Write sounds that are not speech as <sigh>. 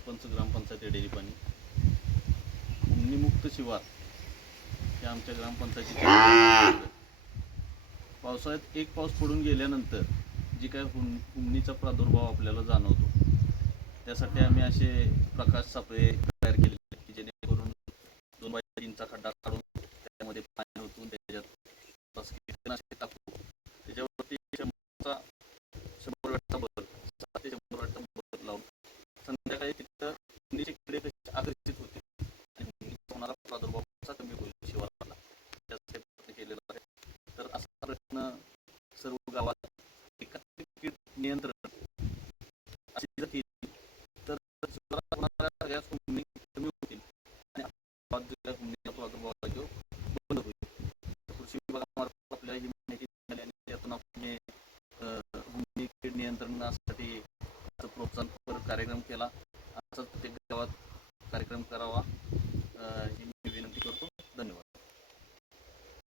सरपंच ग्रामपंचायत एडेरी पाणी उमनीमुक्त शिवार हे आमच्या ग्रामपंचायतीच्या <laughs> पावसाळ्यात एक पाऊस पडून गेल्यानंतर जी काय हुमणीचा प्रादुर्भाव आपल्याला जाणवतो त्यासाठी आम्ही असे प्रकाश सापळे तयार केलेले की जेणेकरून दोन बाय तीनचा खड्डा काढून त्यामध्ये पाणी ओतून त्याच्यात टाकू त्याच्यावरती शंभरचा शंभर वाटचा प्रादुर्भाव कसा कमी होईल शिवाराला. त्यासाठी प्रयत्न केलेला आहे तर असा प्रयत्न सर्व गावात एकत्रित कीड नियंत्रण अशी जर केली तर शिवारात होणाऱ्या या हुमणी कमी होतील आणि गावात जो काही हुमणीचा प्रादुर्भाव आहे बंद होईल. कृषी विभागामार्फत आपल्याला ही माहिती मिळाली आणि त्यातून आपण हे, कीड नियंत्रणासाठी प्रोत्साहनपर कार्यक्रम केला. असाच प्रत्येक गावात कार्यक्रम करावा.